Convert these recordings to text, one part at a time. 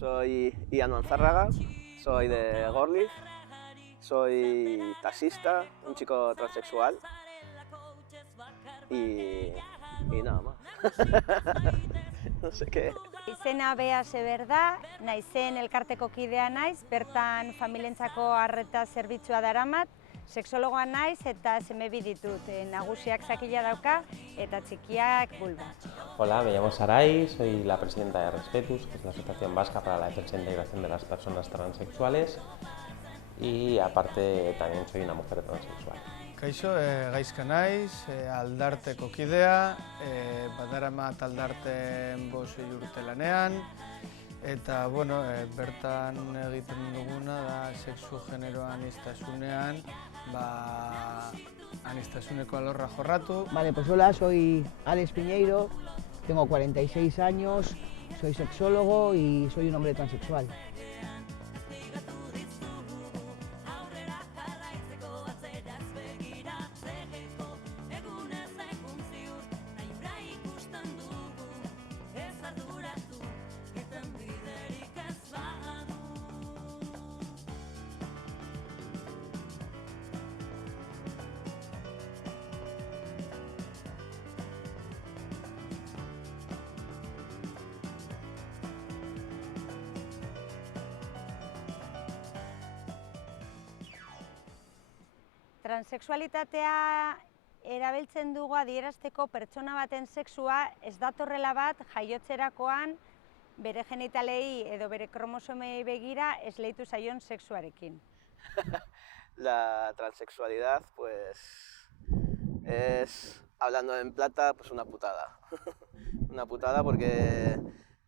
Soy Ian Manzárraga, soy de Gorliz, soy taxista, un chico transexual y nada más. No sé qué. Izena Bea Seber da, naizen elkarteko kidea naiz, bertan familientzako arreta zerbitzua daramat, sexologoa naiz eta semebi ditut, nagusiak zakila dauka eta txikiak bulba. Hola, me llamo Sarai, soy la presidenta de Respetus, que es la Asociación Vasca para la Defensa e Integración de las Personas Transexuales, y aparte también soy una mujer transexual. Kaixo, gaizka naiz, aldarteko kidea, badaramat aldarten 5 urte lanean, eta bertan egiten duguna da sexu genero aniztasunean, aniztasuneko alorra jorratu. Vale, pues hola, soy Alex Piñeiro, tengo 46 años, soy sexólogo y soy un hombre transexual. Transexualitatea erabiltzen dugu adierazteko pertsona baten sexua ez datorrela bat jaiotzerakoan bere genitalei edo bere kromosomei begira esleitu zaion sexuarekin. La transexualidad, pues, es, hablando en plata, pues una putada. Una putada porque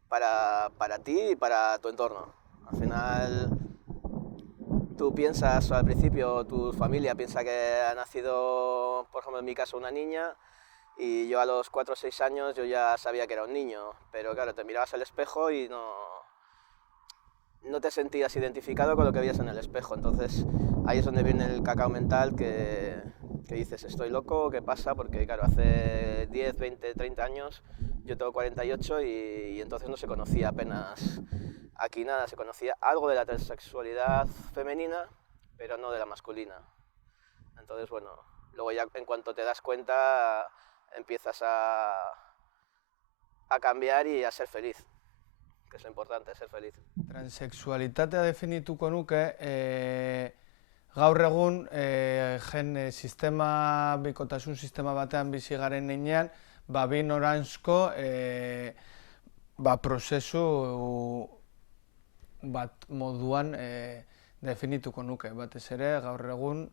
para ti y para tu entorno. Al final, tú piensas, al principio tu familia piensa que ha nacido, por ejemplo en mi caso, una niña, y yo a los 4 o 6 años yo ya sabía que era un niño, pero claro, te mirabas al espejo y no te sentías identificado con lo que veías en el espejo. Entonces ahí es donde viene el cacao mental que dices, estoy loco, ¿qué pasa? Porque claro, hace 10, 20, 30 años, yo tengo 48 y entonces no se conocía apenas aquí nada, se conocía algo de la transexualidad femenina, pero no de la masculina. Entonces bueno, luego ya en cuanto te das cuenta empiezas a cambiar y a ser feliz, que es lo importante, ser feliz. Transexualitatea definituko nuke, gaur egun sistema, bikotasun sistema batean bizi garen heinean, bi noranzko prozesu bat moduan definituko nuke. Batez ere, gaur egun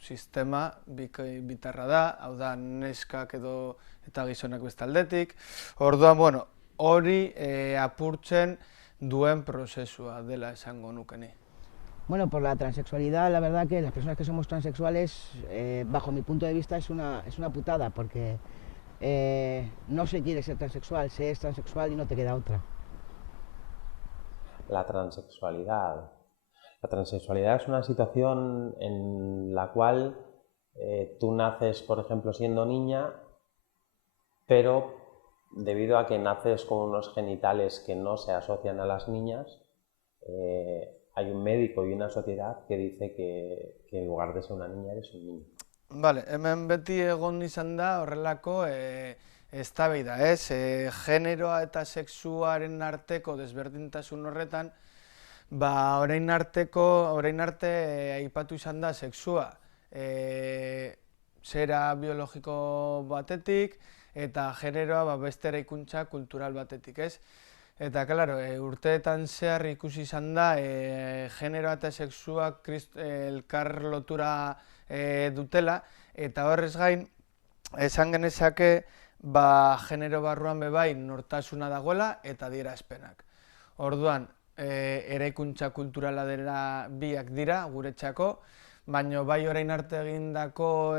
sistema bitarra da, hau da neskak edo eta gizonak beste aldetik. Orduan, hori apurtzen duen prozesua dela esango nuke ni. Bueno, por la transexualidad, la verdad que las personas que somos transexuales, bajo mi punto de vista, es una putada, porque no se quiere ser transexual, se es transexual y no te queda otra. La transexualidad es una situación en la cual tú naces, por ejemplo, siendo niña, pero debido a que naces con unos genitales que no se asocian a las niñas, hay un médico y una sociedad que dice que en lugar de ser una niña eres un niño. Vale, hemen beti egon izan da horrelako eztabaida, generoa eta sexuaren arteko desberdintasun horretan, orain arte aipatu izan da sexua zera biologiko batetik eta generoa beste eraikuntza kultural batetik, ez? Eta, klaro, urteetan zehar ikusi izan da generoa eta sexua elkar lotura dutela, eta horrez gain, esan genezake genero barruan bebai nortasuna dagoela eta adierazpenak. Orduan, eraikuntza kulturala dela biak dira guretzako, baina bai orain arte egindako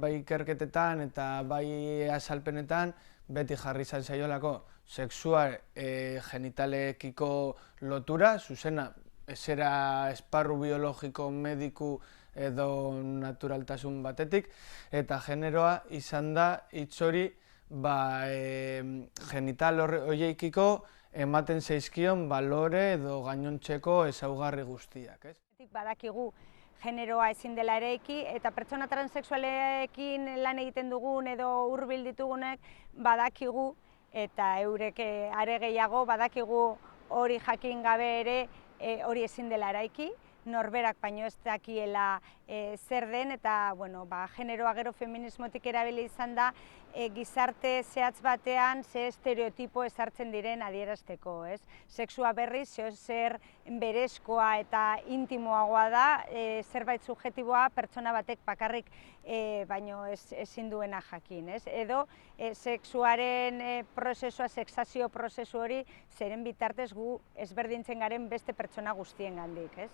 bai ikerketetan eta bai azalpenetan beti jarri izan zaiolako sexua genitalekiko lotura, zuzena, zera esparru biologiko mediku edo naturaltasun batetik, eta generoa izan da hitz hori genital horieikiko ematen zaizkion balore edo gainontzeko ezaugarri guztiak, ez? Badakigu generoa ezin dela eraiki eta pertsona transexualekin lan egiten dugun edo hurbil ditugunek badakigu eta eurek are gehiago badakigu hori jakin gabe ere hori ezin dela eraiki, norberak baino ez dakiela zer den eta generoa gero feminismotik erabili izan da gizarte zehatz batean ze estereotipo ezartzen diren adierazteko, ez? Sexua berriz zer berezkoa eta intimoagoa da, zerbait subjektiboa pertsona batek bakarrik baino ezin duena jakin, ez? Edo sexuaren prozesua, sexazio prozesu hori zeren bitartez gu ezberdintzen garen beste pertsona guztiengandik, ez?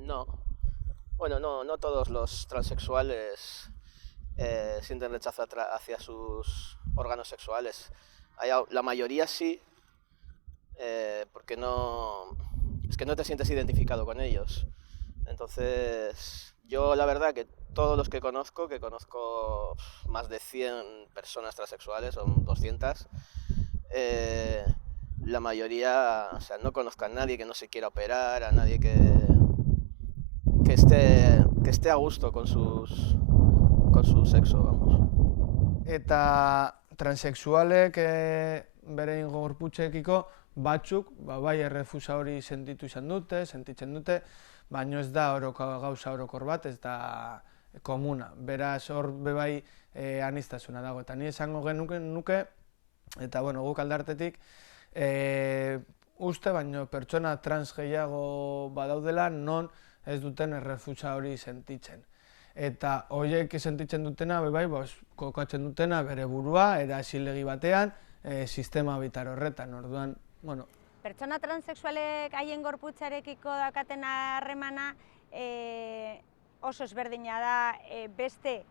No. Bueno, no todos los transexuales sienten rechazo hacia sus órganos sexuales. La mayoría sí, porque es que no te sientes identificado con ellos. Entonces, yo la verdad que todos los que conozco más de 100 personas transexuales, o 200, la mayoría, o sea, no conozco a nadie que no se quiera operar, a nadie que esté a gusto con su sexo, vamos. Eta transexualek berein gorputzekiko batzuk bai errefusa hori sentitzen dute, baina ez da gauza orokor bat, ez da komuna. Beraz hor bebai aniztasuna dago. Eta ni esango genuke, eta guk aldartetik, uste baino pertsona trans gehiago badaudela non ez duten errefusa hori sentitzen. Eta horiek sentitzen dutena, kokatzen dutena bere burua, era zilegi batean, sistema bitar horretan, orduan, Pertsona transexualek haien gorputzarekiko daukaten harremana oso ezberdina da beste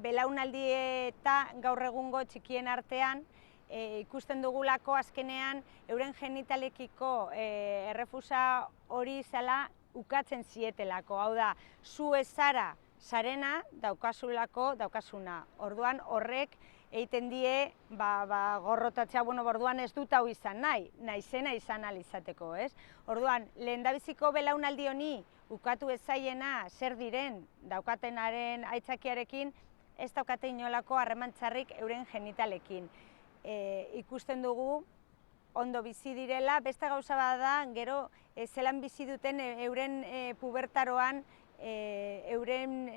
belaunaldi eta gaur egungo txikien artean ikusten dugulako azkenean euren genitalekiko errefusa hori zela ukatzen zietelako. Hau da, zu ez zara sarena daukasuna. Orduan horrek egiten die gorrotatzea, orduan ez dut hau izan naizena izan ahal izateko, ez? Orduan, lehendabiziko belaunaldi honi ukatu ez zaiena zer diren daukatenaren aitzakiarekin, ez daukate inolako harremantzarrik euren genitalekin. Ikusten dugu ondo bizi direla, beste gauza bat da, gero zelan bizi duten euren pubertaroan euren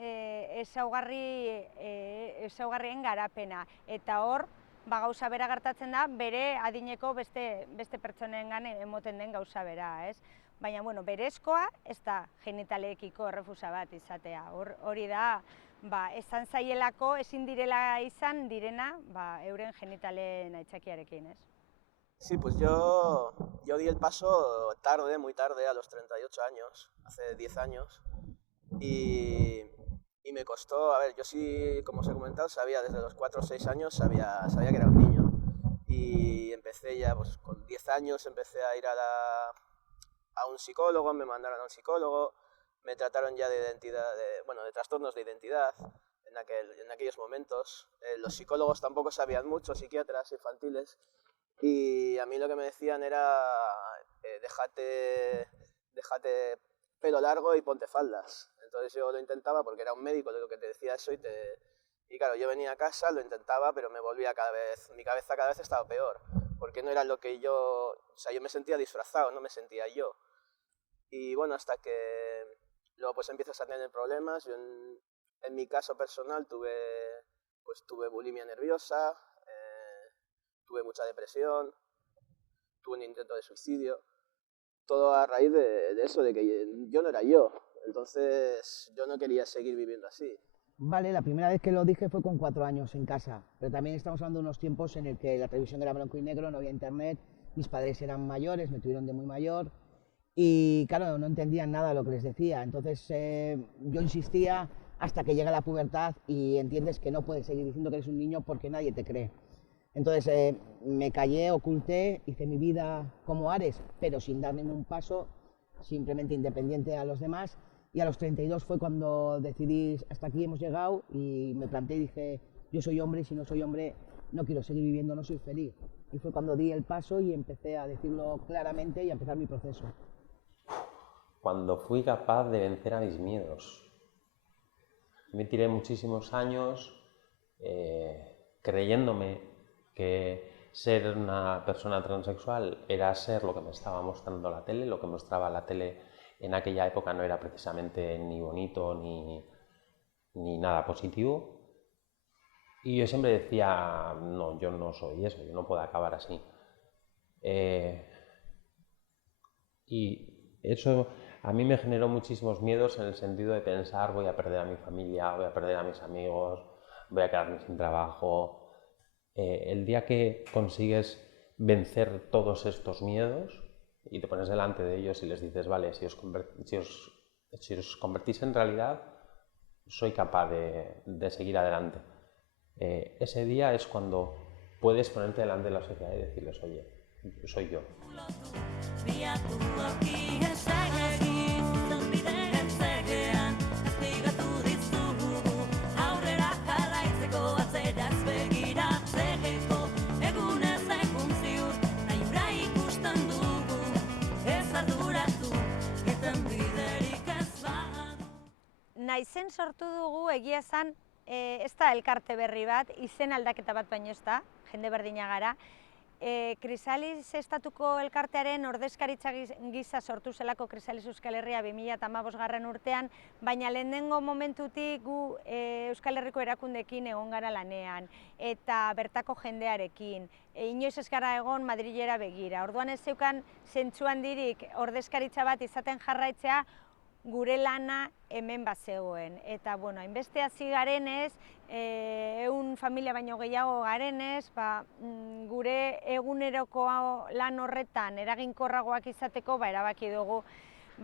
ezaugarrien garapena. Eta hor, gauza bera gertatzen da, bere adineko beste pertsonengan emoten den gauza bera, ez? Baina, berezkoa ez da genitaleekiko errefusa bat izatea. Hori da, esan zaielako, ezin direla izan direna, euren genitalen aitzakiarekin, ez? Sí, pues yo di el paso tarde, muy tarde, a los 38 años, hace 10 años, y me costó, yo sí, como os he comentado, sabía desde los 4 o 6 años, sabía que era un niño, y empecé ya, pues con 10 años empecé a ir a un psicólogo, me mandaron a un psicólogo, me trataron ya de identidad, de trastornos de identidad en aquellos momentos. Los psicólogos tampoco sabían mucho, psiquiatras infantiles, y a mí lo que me decían era déjate pelo largo y ponte faldas. Entonces yo lo intentaba porque era un médico lo que te decía eso y claro, yo venía a casa, lo intentaba, pero me volvía mi cabeza cada vez estaba peor, porque no era lo que yo me sentía disfrazado, no me sentía yo. Y bueno, hasta que luego pues empiezas a tener problemas. Yo en mi caso personal tuve bulimia nerviosa, tuve mucha depresión, tuve un intento de suicidio, todo a raíz de eso, de que yo no era yo, entonces yo no quería seguir viviendo así. Vale, la primera vez que lo dije fue con 4 años en casa, pero también estamos hablando de unos tiempos en el que la televisión era blanco y negro, no había internet, mis padres eran mayores, me tuvieron de muy mayor y claro, no entendían nada de lo que les decía, entonces yo insistía hasta que llega la pubertad y entiendes que no puedes seguir diciendo que eres un niño porque nadie te cree. Entonces me callé, oculté, hice mi vida como Ares, pero sin dar ningún paso, simplemente independiente a los demás. Y a los 32 fue cuando decidí, hasta aquí hemos llegado, y me planteé y dije, yo soy hombre y si no soy hombre no quiero seguir viviendo, no soy feliz. Y fue cuando di el paso y empecé a decirlo claramente y a empezar mi proceso. Cuando fui capaz de vencer a mis miedos. Me tiré muchísimos años creyéndome que ser una persona transexual era ser lo que me estaba mostrando la tele. Lo que mostraba la tele en aquella época no era precisamente ni bonito ni nada positivo. Y yo siempre decía, no, yo no soy eso, yo no puedo acabar así. Y eso a mí me generó muchísimos miedos en el sentido de pensar, voy a perder a mi familia, voy a perder a mis amigos, voy a quedarme sin trabajo. El día que consigues vencer todos estos miedos y te pones delante de ellos y les dices, vale, si os convertís en realidad, soy capaz de seguir adelante. Ese día es cuando puedes ponerte delante de la sociedad y decirles, oye, soy yo. Naizen sortu dugu egia esan, ez da elkarte berri bat, izen aldaketa bat baino ez da, jende berdina gara. Krisalis estatuko elkartearen ordezkaritza gisa sortu zelako Krisalis Euskal Herria 2015 urtean, baina lehenengo momentutik gu Euskal Herriko erakundekin egon gara lanean, eta bertako jendearekin. Inoiz ez gara egon Madrilera begira. Orduan ez zeukan zentzu handirik ordezkaritza bat izaten jarraitzea, gure lana hemen bazegoen. Eta, bueno, hainbeste hasi garenez, 100 familia baino gehiago garenez, gure eguneroko lan horretan eraginkorragoak izateko, erabaki dugu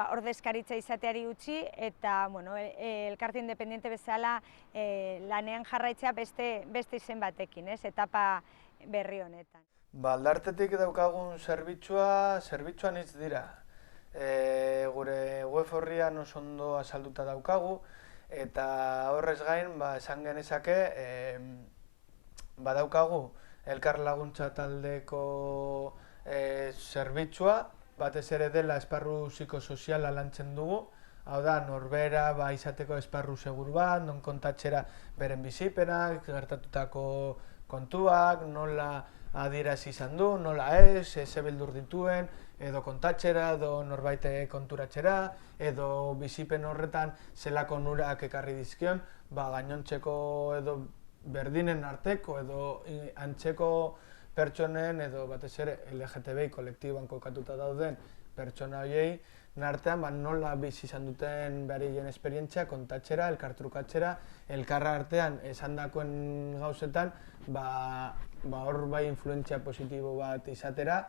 ordezkaritza izateari utzi, eta, bueno, elkarte independiente bezala lanean jarraitzea beste izen batekin, etapa berri honetan. Aldartetik daukagun zerbitzuan hitz dira. Gure web orrian oso ondo azalduta daukagu, eta horrez gain, esan genezake, badaukagu elkar laguntza taldeko zerbitzua, batez ere dela esparru psikosoziala lantzen dugu, hau da, norbera izateko esparru segur bat, non kontatxera beren bizipenak, gertatutako kontuak, nola adierazi izan du, nola ez, ze beldur dituen, edo kontatxera, edo norbait konturatxera, edo bizipen horretan zelako onurak ekarri dizkion, gainontzeko edo berdinen arteko, edo antzeko pertsonen, edo batez ere LGTBI kolektiboan kokatuta dauden pertsona horiei, artean nola bizi izan duten beharien esperientzia, kontatxera, elkartrukatxera, elkarra artean esandakoen gauzetan, hor influentzia positibo bat izatera,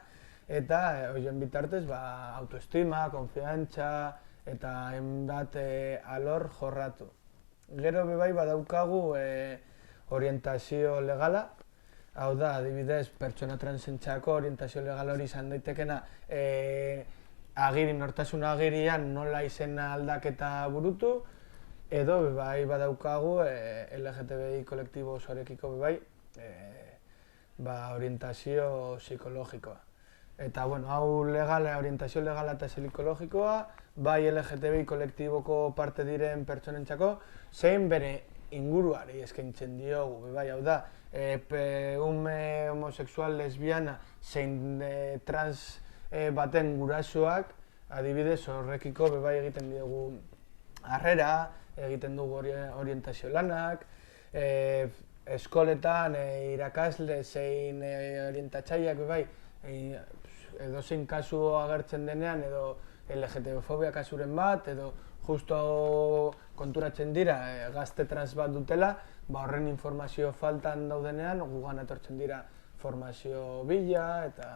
eta horien bitartez autoestima, konfiantza eta hainbat alor jorratu. Gero bebai badaukagu orientazio legala, hau da, adibidez, pertsona transentzako orientazio legal hori izan daitekena nortasun agirian nola izena aldaketa burutu, edo bebai badaukagu LGTBI kolektibo osoarekiko bebai orientazio psikologikoa. Eta, bueno, hau orientazio legala eta psikologikoa, bai LGTBI kolektiboko parte diren pertsonentzako, zein bere inguruari eskaintzen diogu, bai, hau da, ume homosexual, lesbiana, zein trans baten gurasoak, adibidez horrekiko bai egiten diogu harrera, egiten dugu orientazio lanak, eskoletan irakasle zein orientatzaileak bai, edozein kasu agertzen denean, edo LGTB-fobia kasuren bat, edo justo konturatzen dira gazte trans bat dutela, horren informazio faltan daudenean, gugan etortzen dira formazio bila eta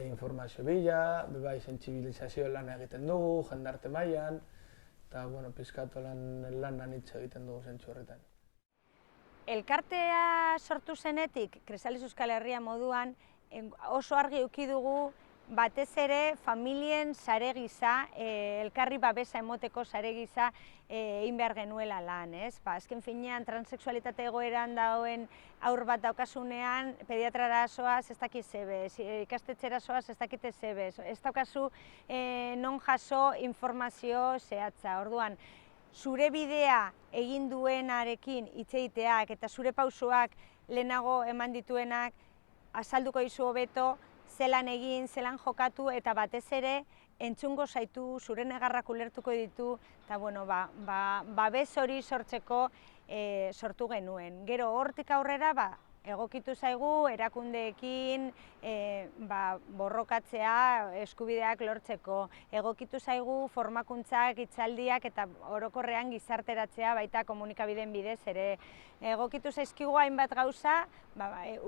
informazio bila, bai sentsibilizazio lan egiten dugu, jendarte mailan, eta pizkatu lan hitz egiten dugu zentzu horretan. Elkartea sortu zenetik, Krisalis Euskal Herria moduan, oso argi eduki dugu batez ere familien sare gisa, elkarri babesa emoteko sare gisa egin behar genuela lan, ez? Azken finean, transexualitate egoeran dagoen aur bat daukasunean, pediatrara soaz ez dakit zebez, ikastetxera soaz ez dakite zebez, ez daukazu non jaso informazio zehatza. Orduan, zure bidea egin duenarekin hitz egiteak eta zure pausoak lehenago eman dituenak azalduko dizu hobeto, zelan egin, zelan jokatu eta batez ere entzungo zaitu, zure negarrak ulertuko ditu eta babes hori sortzeko sortu genuen. Gero hortik aurrera egokitu zaigu erakundeekin borrokatzea eskubideak lortzeko, egokitu zaigu formakuntzak, hitzaldiak eta orokorrean gizarteratzea baita komunikabideen bidez ere. Egokitu zaizkigu hainbat gauza,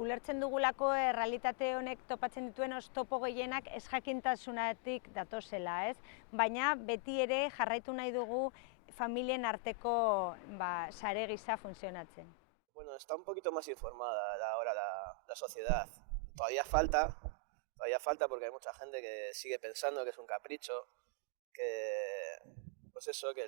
ulertzen dugulako errealitate honek topatzen dituen oztopo gehienak ezjakintasunatik datozela, ez? Baina beti ere jarraitu nahi dugu familien arteko sare gisa funtzionatzen. Bueno, está un poquito más informada ahora la sociedad. Todavía falta porque hay mucha gente que sigue pensando que es un capricho, que pues eso, que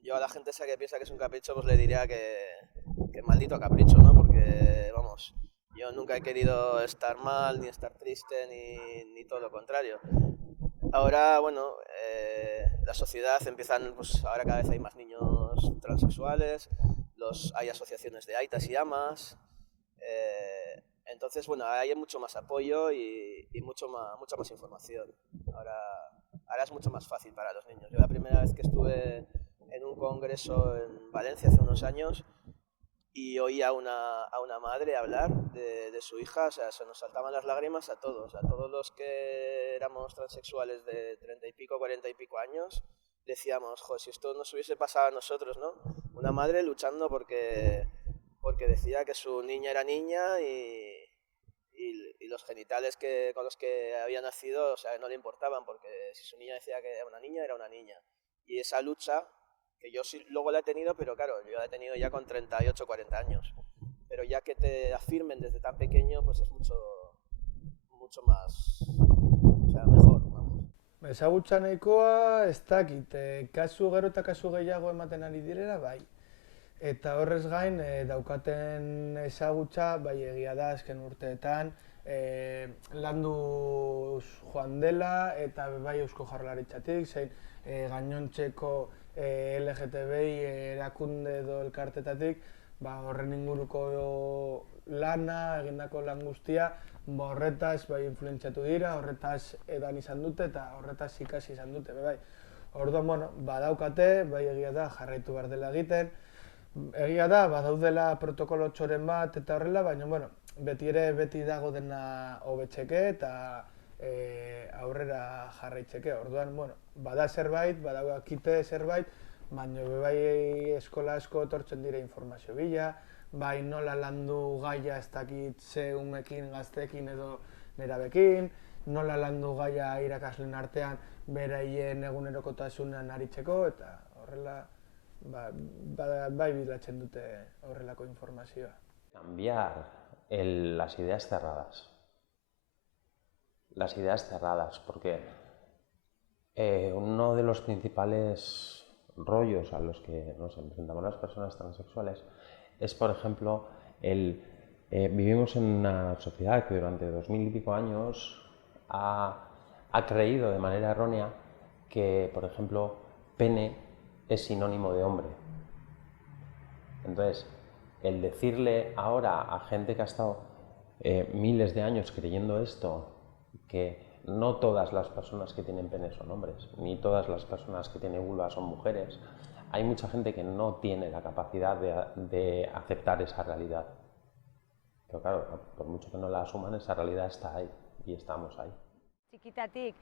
yo a la gente esa que piensa que es un capricho pues le diría que maldito capricho, ¿no? Porque, vamos, yo nunca he querido estar mal, ni estar triste, ni todo lo contrario. Ahora, bueno, la sociedad empiezan, pues ahora cada vez hay más niños transexuales, hay asociaciones de aitas y amas, entonces, bueno, hay mucho más apoyo y mucha más información. Ahora es mucho más fácil para los niños. Yo la primera vez que estuve en un congreso en Valencia hace unos años y oí a una madre hablar de su hija, o sea, se nos saltaban las lágrimas a todos los que éramos transexuales de 30 y pico, 40 y pico años, decíamos, jo, si esto nos hubiese pasado a nosotros, ¿no? Una madre luchando porque decía que su niña era niña y los genitales con los que había nacido, o sea, no le importaban, porque si su niña decía que era una niña. Y esa lucha, que yo sí luego la he tenido, pero claro, yo la he tenido ya con 38, 40 años. Pero ya que te afirmen desde tan pequeño, pues es mucho más, o sea, mejor, vamos. Ezagutza nahikoa ez dakit, kasu gero eta kasu gehiago ematen ari direla, bai. Eta horrez gain, daukaten ezagutza, bai egia da azken urteetan, landuz joan dela eta bai Eusko Jaurlaritzatik, zein gainontzeko LGTBI erakunde edo elkartetatik, horren inguruko lana, egindako lan guztia, horretaz bai influentziatu dira, horretaz edan izan dute eta horretaz ikasi izan dute, bai. Orduan, bueno, badaukate, bai egia da jarraitu behar dela egiten, egia da, badaudela protokolo txoren bat eta horrela, baina, bueno, beti dago dena hobetzeke eta aurrera jarraitzeke. Orduan, bueno, bada zerbait, badakite zerbait, baina bai eskola asko etortzen dira informazio bila, bai nola landu gaia ez dakit ze umekin, gazteekin edo nerabekin, nola landu gaia irakasleen artean beraien egunerokotasunean aritzeko, eta horrela bai bilatzen dute horrelako informazioa. Cambiar las ideas cerradas. Las ideas cerradas, porque uno de los principales rollos a los que nos enfrentamos las personas transexuales es, por ejemplo, vivimos en una sociedad que durante 2000 y pico años ha creído de manera errónea que, por ejemplo, pene es sinónimo de hombre. Entonces, el decirle ahora a gente que ha estado miles de años creyendo esto, que no todas las personas que tienen pene son hombres, ni todas las personas que tienen vulva son mujeres, hay mucha gente que no tiene la capacidad de aceptar esa realidad. Pero claro, por mucho que no la asuman, esa realidad está ahí y estamos ahí. Txikitatik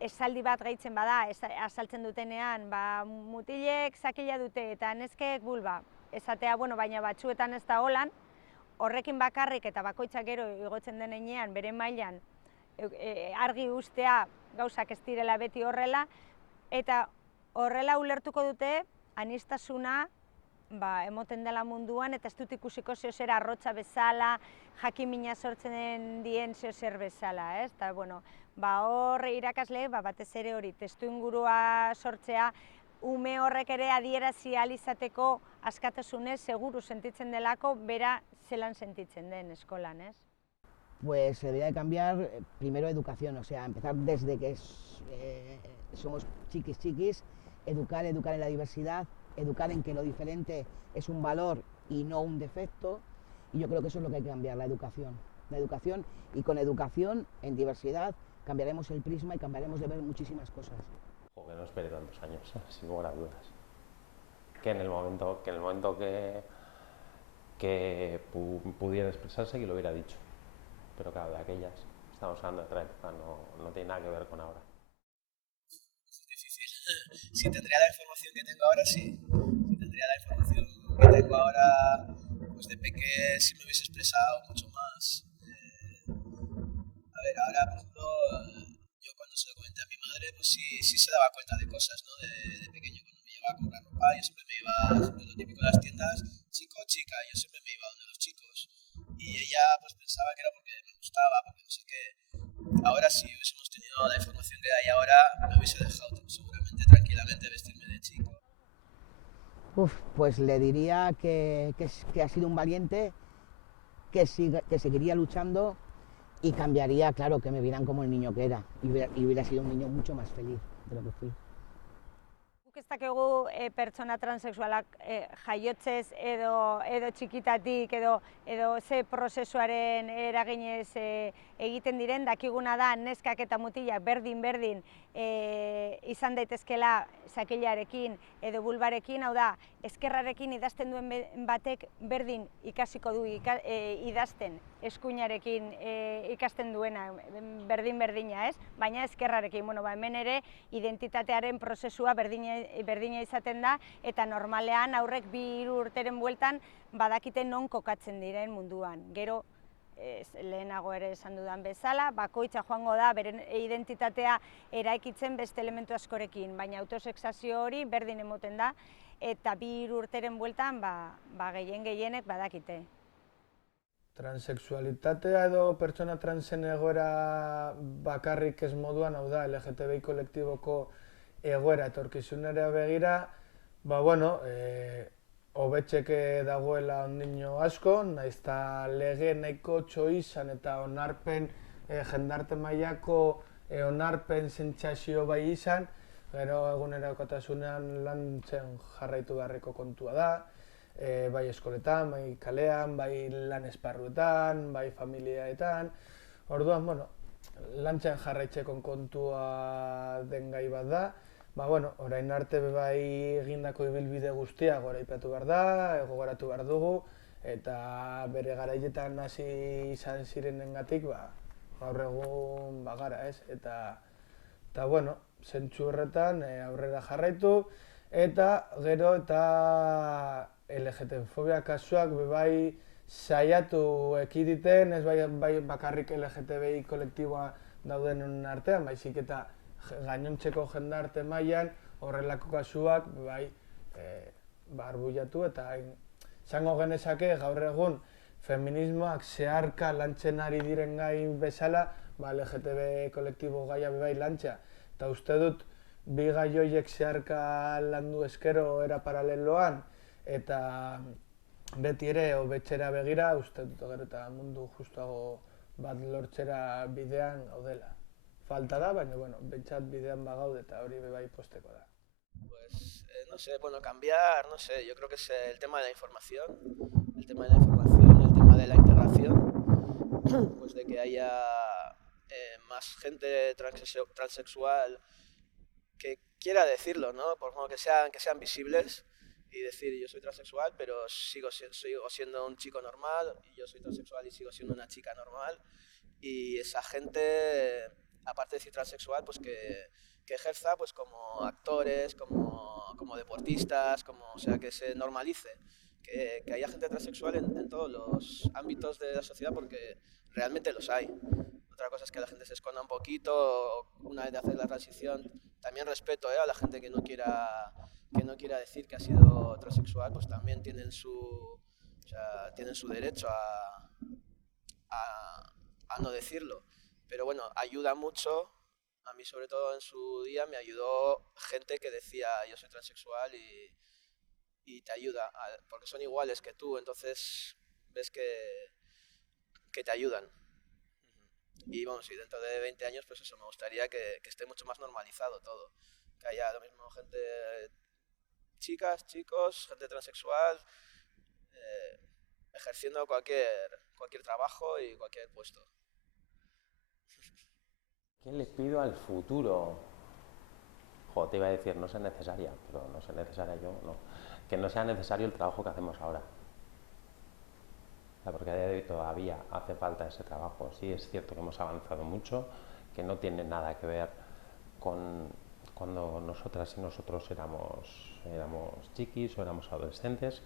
esaldi bat gehitzen bada, azaltzen dutenean, mutilek zakila dute eta neskek vulva. Esatea, bueno, baina batzuetan ez da holan, horrekin bakarrik eta bakoitzak gero igotzen den heinean, bere mailan argi ustea gauzak ez direla beti horrela, eta horrela ulertuko dute aniztasuna emoten dela munduan, eta ez dut ikusiko zeozera arrotza bezala, jakimina sortzen dien zeozer bezala, ez? Eta, bueno, hor irakasleek batez ere hori testuingurua sortzea, ume horrek ere adierazi ahal izateko askatasunez seguru sentitzen delako, bera zelan sentitzen den eskolan, ez? Pues se debería de cambiar primero educación, o sea, empezar desde que somos chiquis, educar en la diversidad, educar en que lo diferente es un valor y no un defecto, y yo creo que eso es lo que hay que cambiar, la educación, y con educación en diversidad cambiaremos el prisma y cambiaremos de ver muchísimas cosas. O que no espere tantos años, sin lugar a dudas. Que en el momento que pudiera expresarse, que lo hubiera dicho. Pero claro, de aquellas, estamos hablando de otra época, no tiene nada que ver con ahora. Es difícil. Si tendría la información que tengo ahora, sí. Si tendría la información que tengo ahora, pues de pequeño sí me hubiese expresado mucho más. A ver, ahora, por ejemplo, yo cuando se lo comenté a mi madre, pues sí se daba cuenta de cosas, ¿no? De pequeño, cuando me llevaba a comprar ropa, yo siempre me iba, siempre lo típico de las tiendas, chico, chica, yo siempre me iba a donde los chicos. Y ella pues pensaba que era porque me gustaba, porque no sé qué. Ahora si hubiésemos tenido la información que hay ahora, me hubiese dejado seguramente tranquilamente vestirme de chico. Pues le diría que ha sido un valiente, que seguiría luchando y cambiaría, claro, que me vieran como el niño que era y hubiera sido un niño mucho más feliz de lo que fui. Ez dakigu pertsona transexualak jaiotzez edo txikitatik edo ze prozesuaren eraginez egiten diren, dakiguna da neskak eta mutilak berdin izan daitezkela zakilarekin edo bulbarekin, hau da, ezkerrarekin idazten duen batek berdin ikasiko du idazten, eskuinarekin ikasten duena, berdina, ez? Baina ezkerrarekin, hemen ere identitatearen prozesua berdina izaten da, eta normalean aurrek 2-3 urteren bueltan badakite non kokatzen diren munduan. Gero, lehenago ere esan dudan bezala, bakoitza joango da beren identitatea eraikitzen beste elementu askorekin, baina autosexazio hori berdin emoten da, eta 2-3 urteren bueltan gehienek badakite. Transexualitatea edo pertsona transen egoera bakarrik ez moduan, hau da, LGTBI kolektiboko egoera etorkizunera begira, hobetzeke dagoela ondino asko, nahiz eta lege nahiko izan eta onarpen, jendarte mailako onarpen sentsazio bai izan, gero egunerokotasunean lantzen jarraitu beharreko kontua da, bai eskoletan, bai kalean, bai lan esparruetan, bai familiaetan. Orduan, lantzen jarraitzeko kontua den gai bat da. Orain arte bai egindako ibilbide guztia goraipatu behar da, gogoratu behar dugu, eta bere garaietan hasi izan zirenengatik, gaur egun bagara, ez? Eta zentzu horretan aurrera jarraitu, eta gero eta LGTB-fobia kasuak bai saiatu ekiditen, ez bai bakarrik LGTBI kolektiboa dauden artean, baizik eta gainontzeko jendarte mailan horrelako kasuak bai arbuiatu eta izango genezake gaur egun feminismoak zeharka lantzen ari diren gai bezala LGTB kolektibo gaia bai lantzea. Eta uste dut bi gai horiek zeharka landu eskero era paraleloan eta beti ere hobetzera begira uste dut gero eta mundu justuago bat lortzera bidean gaudela. Falta da, baina, bentsat bidean bagaude eta hori bai posteko da. Pues, no sé, cambiar, no sé, yo creo que es el tema de la información, el tema de la integración, pues de que haya más gente transexual que quiera decirlo, ¿no? Por ejemplo, que sean visibles y decir yo soy transexual, pero sigo siendo un chico normal, y yo soy transexual y sigo siendo una chica normal, y esa gente, aparte de decir transexual, pues que ejerza pues como actores, como deportistas, o sea, que se normalice, que haya gente transexual en todos los ámbitos de la sociedad, porque realmente los hay. Otra cosa es que la gente se esconda un poquito una vez de hacer la transición. También respeto a la gente que no quiera decir que ha sido transexual, pues también tienen su derecho a no decirlo. pero bueno, ayuda mucho. A mí sobre todo en su día me ayudó gente que decía yo soy transexual y te ayuda, porque son iguales que tú, entonces ves que te ayudan. Y bueno, sí, dentro de 20 años, pues eso, me gustaría que esté mucho más normalizado todo. Que haya lo mismo gente, chicas, chicos, gente transexual, ejerciendo cualquier trabajo y cualquier puesto. ¿Qué le pido al futuro? Te iba a decir, no sea necesaria, pero no sea necesaria yo, no. Que no sea necesario el trabajo que hacemos ahora. Porque a día de hoy todavía hace falta ese trabajo. Sí es cierto que hemos avanzado mucho, que no tiene nada que ver con cuando nosotras y nosotros éramos chiquis o éramos adolescentes,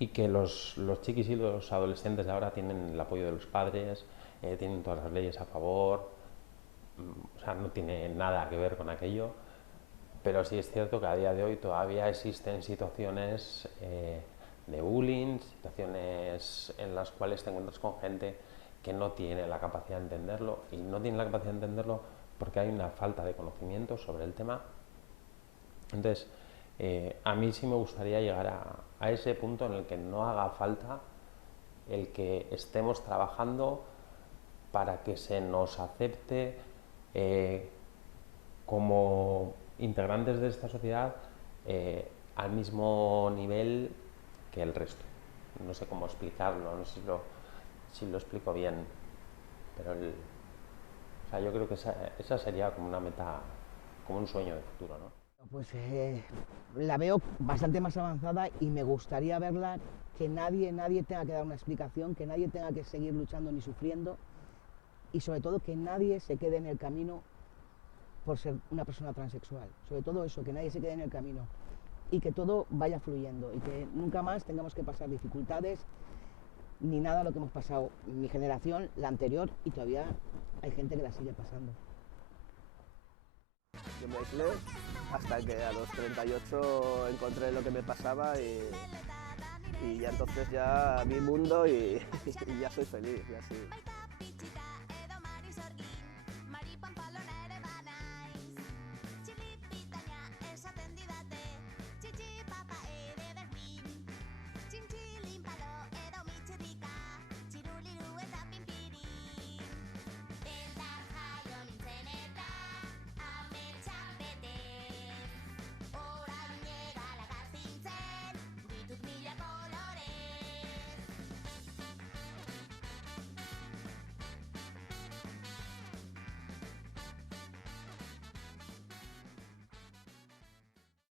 y que los chiquis y los adolescentes de ahora tienen el apoyo de los padres, tienen todas las leyes a favor, o sea, no tiene nada que ver con aquello, pero sí es cierto que a día de hoy todavía existen situaciones de bullying, situaciones en las cuales te encuentras con gente que no tiene la capacidad de entenderlo, y no tiene la capacidad de entenderlo porque hay una falta de conocimiento sobre el tema. Entonces, a mí sí me gustaría llegar a ese punto en el que no haga falta el que estemos trabajando para que se nos acepte como integrantes de esta sociedad al mismo nivel que el resto. No sé cómo explicarlo, no sé si lo explico bien, pero o sea, yo creo que esa sería como una meta, como un sueño de futuro, ¿no? Pues la veo bastante más avanzada y me gustaría verla, que nadie tenga que dar una explicación, que nadie tenga que seguir luchando ni sufriendo, y sobre todo que nadie se quede en el camino por ser una persona transexual. Sobre todo eso, que nadie se quede en el camino y que todo vaya fluyendo y que nunca más tengamos que pasar dificultades ni nada de lo que hemos pasado mi generación, la anterior, y todavía hay gente que la sigue pasando. Yo me aislé hasta que a los 38 encontré lo que me pasaba y ya entonces ya vi mundo y ya soy feliz, ya sí.